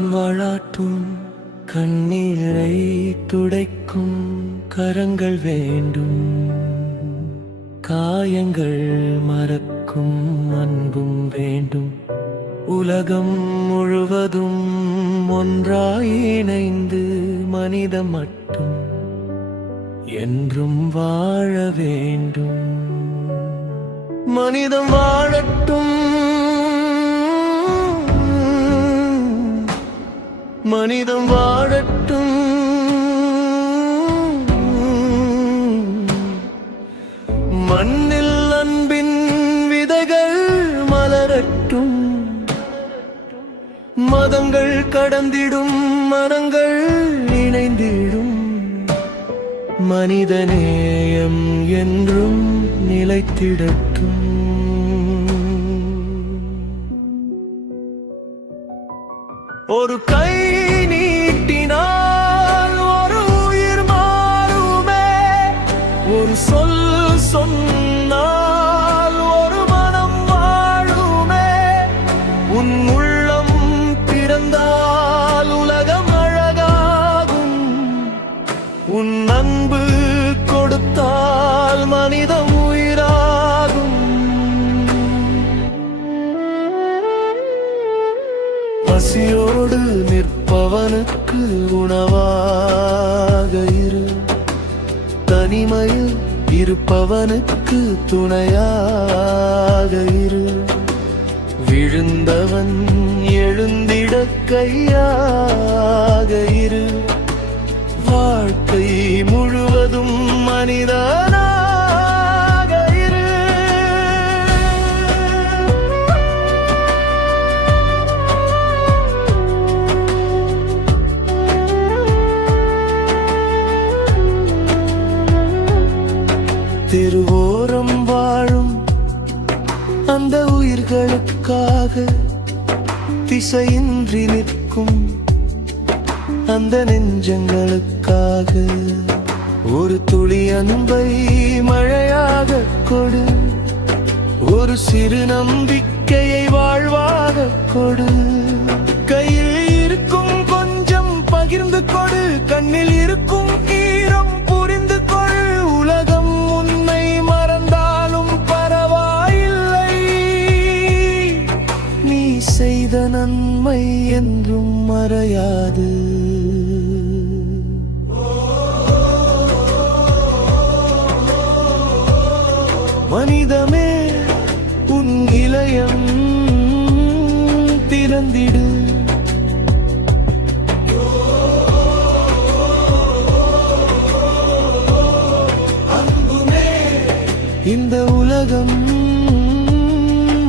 மனிதன் வாழாட்டும் கண்ணீரை துடைக்கும் கரங்கள் வேண்டும். காயங்கள் மறக்கும் அன்பும் வேண்டும். உலகம் முழுவதும் ஒன்றாய் இணைந்து மனிதம் மட்டும் என்றும் வாழ வேண்டும். மனிதம் வாழட்டும், மனிதம் வாழட்டும், மண்ணில் அன்பின் விதைகள் மலரட்டும். மதங்கள் கடந்திடும், மனங்கள் இணைந்திடும். மனிதநேயம் என்றும் நிலைத்திடட்டும். ஒரு கை நீட்டினால் ஒரு உயிர் மாறுமே. ஒரு சொல் சொன்னால் ஒரு மனம் வாழுமே. உன் உள்ளம் திறந்தால் உலகம் அழகாகும். உன் அன்பு கொடுத்தால் மனிதம் உயிராகும். பசியோடு நிற்பவனுக்கு உணவாக இரு. தனிமையில் இருப்பவனுக்கு துணையாக இரு. விழுந்தவன் எழுந்திட கையாக இரு. வாழ்க்கை முழுவதும் மனிதனாக இரு. தெருவோரம் வாழும் அந்த உயிர்களுக்காக திசையின்றி நிற்கும் அந்த நெஞ்சங்களுக்காக ஒரு துளி அன்பை மழையாக கொடு. ஒரு சிறு நம்பிக்கையை வாழ்வாக கொடு. கையில் இருக்கும் கொஞ்சம் பகிர்ந்து கொடு. கண்ணில் இருக்கும் ஈரம் புரிந்து கொள். உலகம் உன்னை மறந்தாலும் பரவாயில்லை. நீ செய்த நன்மை என்றும் மறையாது. மனிதமே, உன் இளையம் திறந்திடு. அன்புமே, இந்த உலகம்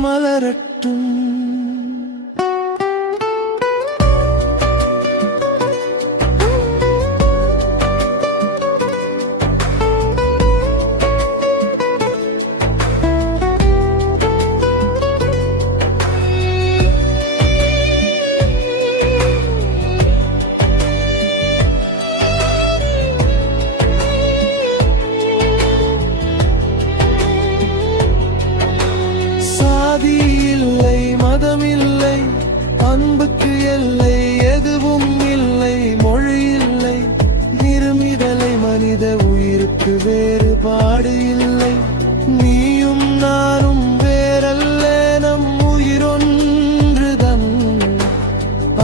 மலரட்டும். மதமில்லை, அன்புக்கு எல்லை எதுவும் இல்லை. மொழி இல்லை, நிறமிடலை, மனித உயிருக்கு வேறுபாடு இல்லை. நீயும் நானும் வேறல்ல, நம் உயிரொன்றுதான்.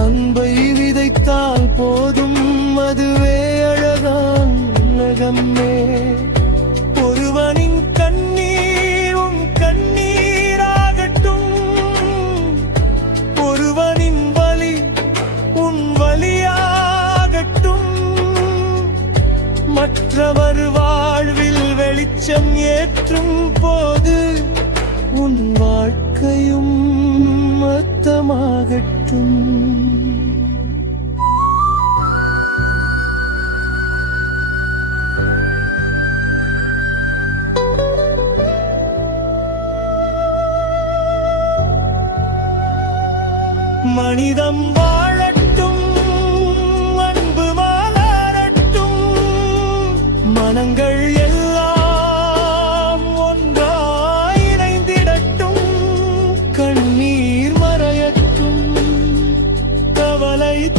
அன்பை விதைத்தால் போதும், அதுவே அழகான் உலகமே. ஒருவனின் கண்ணீர் உன் கண்ணீராகட்டும். ஒருவனின் வலி உன் வலியாகட்டும். மற்றவர் வாழ்வில் வெளிச்சம் ஏற்றும் போது உன் வாழ்க்கையும் அர்த்தமாகட்டும். மனிதம் வாழட்டும், அன்பு மலரட்டும். மனங்கள் எல்லாம் ஒன்றாய் இணைந்திடட்டும். கண்ணீர் மறையட்டும்,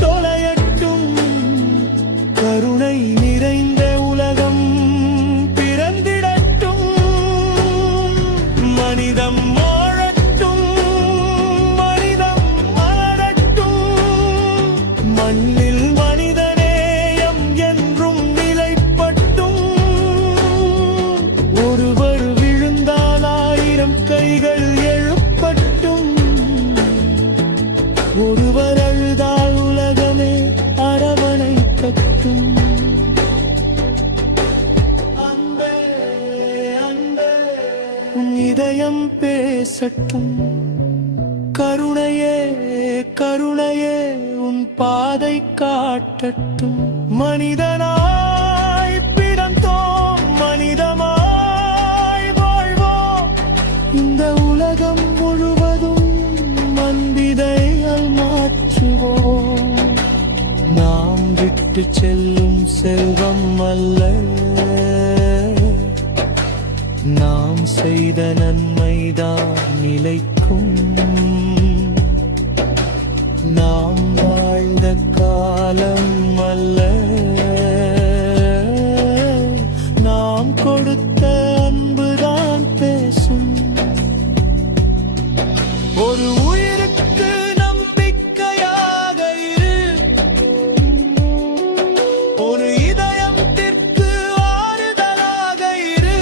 தொலையட்டும். கருணை நிறைந்த உலகம் பிறந்திடட்டும். மனிதம் வாழட்டும், மனிதம் மலரட்டும். மண்ணில் மனிதநேயம் என்றும் நிலைப்பட்டும். ஒருவர் விழுந்தால் 1000 கைகள் எழுப்பட்டும். ஒருவர் அழுதால் உலகமே அரவணைக்கட்டும். அன்பே அன்பே உன் இதயம் பேசட்டும். கருணையே கருணையே உன் பாதை காட்டட்டும். மனிதனாய் பிறந்தோம், மனிதமாய் வாழ்வோம். இந்த உலகம் முழுவதும் மந்திதையால் மாற்றுவோம். நாம் விட்டு செல்லும் செல்வம் அல்ல, நாம் செய்த நன்மைதான் நிலைக்கும். நாம் வாழ்ந்த காலம் அல்ல, நாம் கொடுத்த அன்புதான் பேசும். ஒரு உயிருக்கு நம்பிக்கையாக இரு, ஒரு இதயத்திற்கு ஆறுதலாக இரு.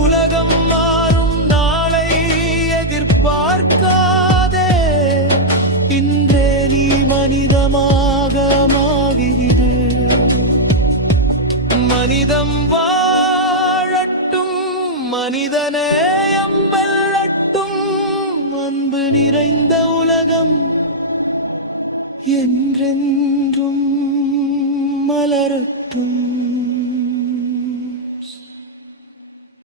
உலகம் மாறும் நாளை எதிர்பார்க்காதே. இன்றே நீ மனிதமாக மாறிடு. மனிதம் வாழட்டும், மனிதநேயம் வெல்லட்டும். அன்பு நிறைந்த உலகம் என்றென்றும் மலரட்டும்.